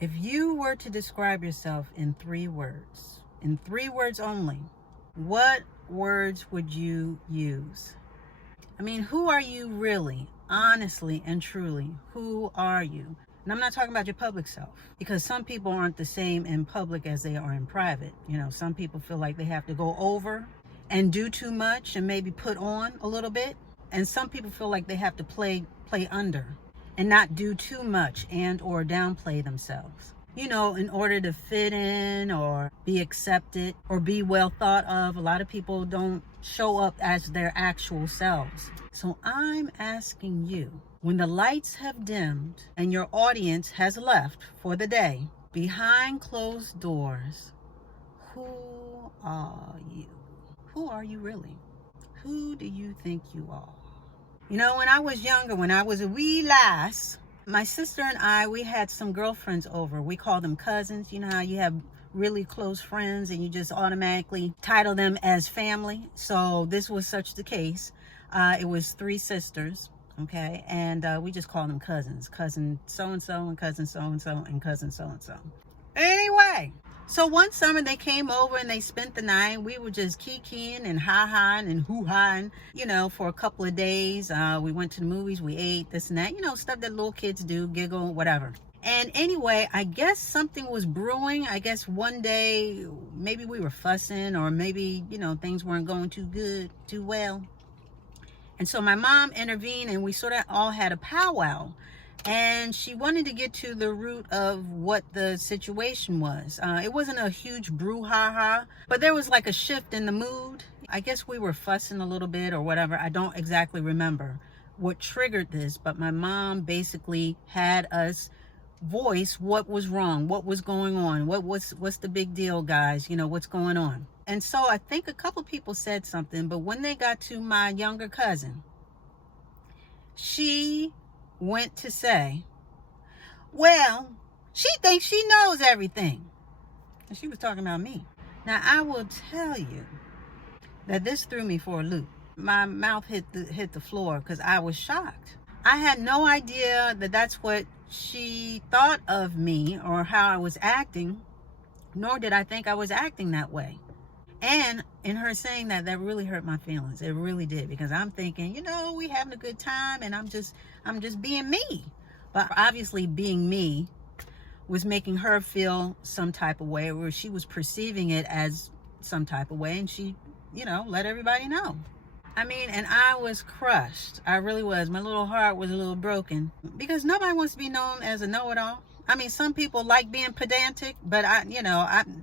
If you were to describe yourself in 3 words only, what words would you use? I mean, who are you really? Honestly and truly, who are you? And I'm not talking about your public self, because some people aren't the same in public as they are in private. Some people feel like they have to go over and do too much and maybe put on a little bit. And some people feel like they have to play under and not do too much and or downplay themselves, in order to fit in or be accepted or be well thought of. A lot of people don't show up as their actual selves. So I'm asking you, when the lights have dimmed and your audience has left for the day, behind closed doors, who are you? Who are you really? Who do you think you are? When I was younger, when I was a wee lass, my sister and I, we had some girlfriends over. We call them cousins. You know how you have really close friends and you just automatically title them as family? So this was such the case. It was 3 sisters, okay? And we just call them cousins. Cousin so-and-so and cousin so-and-so and cousin so-and-so. Anyway, so one summer they came over and they spent the night. We were just kikiing and ha-haing and hoo-haing, for a couple of days. We went to the movies, we ate, this and that, stuff that little kids do, giggle, whatever. And anyway, I guess something was brewing. I guess one day, maybe we were fussing, or maybe, things weren't going too well. And so my mom intervened and we sort of all had a powwow. And she wanted to get to the root of what the situation was. It wasn't a huge brouhaha, but there was like a shift in the mood. I guess we were fussing a little bit or whatever. I don't exactly remember what triggered this, but my mom basically had us voice what was wrong, what was going on, what's the big deal, guys, what's going on. And so I think a couple people said something, but when they got to my younger cousin, she went to say, well, she thinks she knows everything. And she was talking about me. Now, I will tell you that this threw me for a loop. My mouth hit the floor because I was shocked. I had no idea that that's what she thought of me or how I was acting, nor did I think I was acting that way. And in her saying that really hurt my feelings. It really did, because I'm thinking, we having a good time and I'm just being me. But obviously being me was making her feel some type of way, or she was perceiving it as some type of way, and she, let everybody know. I mean, and I was crushed. I really was. My little heart was a little broken, because nobody wants to be known as a know-it-all. I mean, some people like being pedantic, but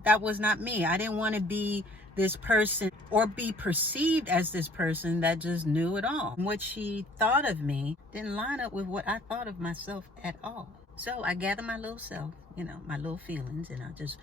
that was not me. I didn't want to be this person or be perceived as this person that just knew it all. What she thought of me didn't line up with what I thought of myself at all. So I gathered my little self, my little feelings, and I just,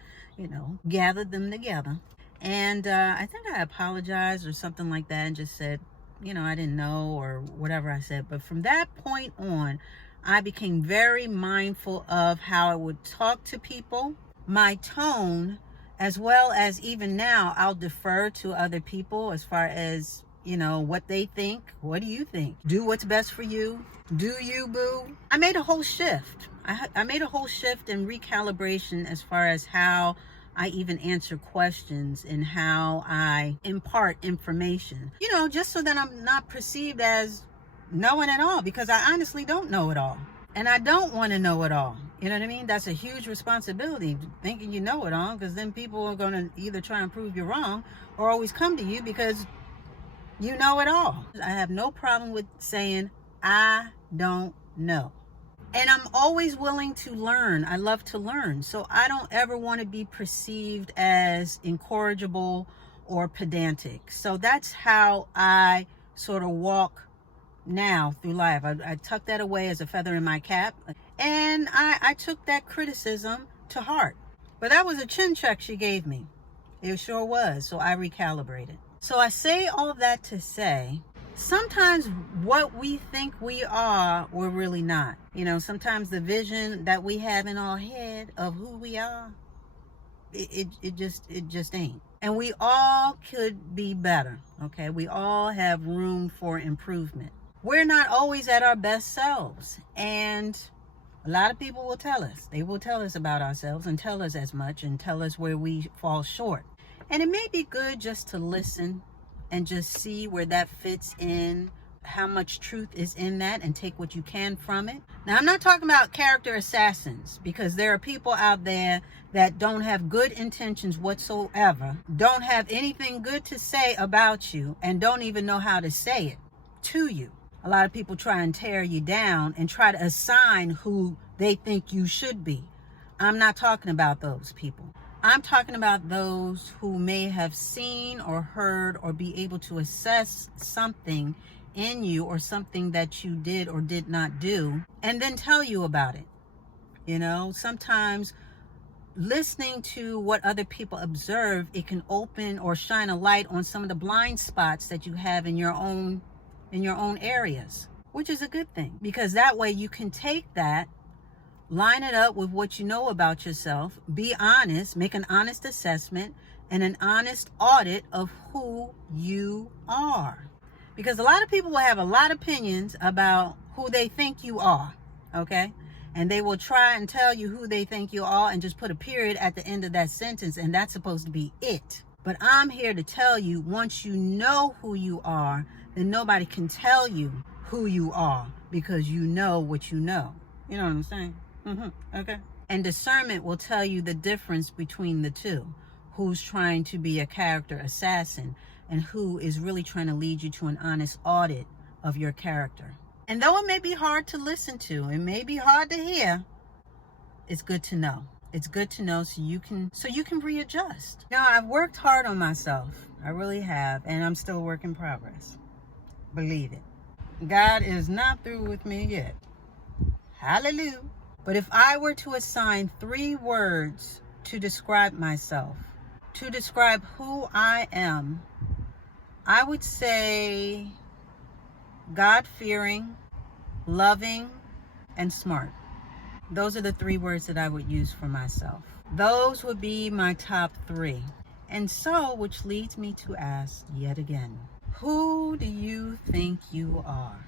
gathered them together. And I think I apologized or something like that and just said, I didn't know, or whatever I said. But from that point on, I became very mindful of how I would talk to people, my tone, as well as even now, I'll defer to other people as far as, what they think. What do you think? Do what's best for you. Do you, boo? I made a whole shift. I made a whole shift in recalibration as far as how I even answer questions and how I impart information, just so that I'm not perceived as knowing it all, because I honestly don't know it all. And I don't want to know it all. You know what I mean? That's a huge responsibility, thinking you know it all, because then people are going to either try and prove you wrong or always come to you because you know it all. I have no problem with saying, I don't know. And I'm always willing to learn. I love to learn. So I don't ever want to be perceived as incorrigible or pedantic. So that's how I sort of walk now through life. I tuck that away as a feather in my cap. And I took that criticism to heart. But that was a chin check she gave me. It sure was. So I recalibrated. So I say all of that to say, sometimes what we think we are, we're really not. Sometimes the vision that we have in our head of who we are, it just ain't. And we all could be better, okay? We all have room for improvement. We're not always at our best selves. And A lot of people will tell us. They will tell us about ourselves and tell us as much and tell us where we fall short. And it may be good just to listen and just see where that fits in, how much truth is in that, and take what you can from it. Now, I'm not talking about character assassins, because there are people out there that don't have good intentions whatsoever, don't have anything good to say about you, and don't even know how to say it to you. A lot of people try and tear you down and try to assign who they think you should be. I'm not talking about those people. I'm talking about those who may have seen or heard or be able to assess something in you, or something that you did or did not do, and then tell you about it. You know, sometimes listening to what other people observe, it can open or shine a light on some of the blind spots that you have in your own areas, which is a good thing, because that way you can take that, line it up with what you know about yourself, be honest, make an honest assessment and an honest audit of who you are. Because a lot of people will have a lot of opinions about who they think you are, okay? And they will try and tell you who they think you are and just put a period at the end of that sentence, and that's supposed to be it. But I'm here to tell you, once you know who you are, then nobody can tell you who you are, because you know what you know. You know what I'm saying? Okay. And discernment will tell you the difference between the two. Who's trying to be a character assassin and who is really trying to lead you to an honest audit of your character. And though it may be hard to listen to, it may be hard to hear, it's good to know. It's good to know so you can readjust. Now, I've worked hard on myself. I really have. And I'm still a work in progress. Believe it. God is not through with me yet. Hallelujah. But if I were to assign 3 words to describe myself, to describe who I am, I would say God-fearing, loving, and smart. Those are the 3 words that I would use for myself. Those would be my top 3. And so, which leads me to ask yet again, who do you think you are?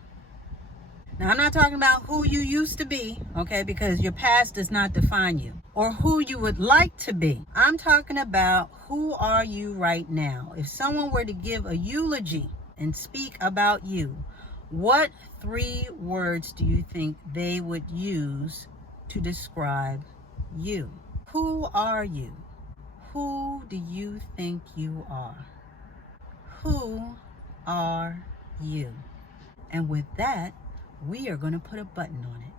Now, I'm not talking about who you used to be, okay, because your past does not define you, or who you would like to be. I'm talking about who are you right now. If someone were to give a eulogy and speak about you, what 3 words do you think they would use to describe you? Who are you? Who do you think you are? Who are you? And with that, we are going to put a button on it.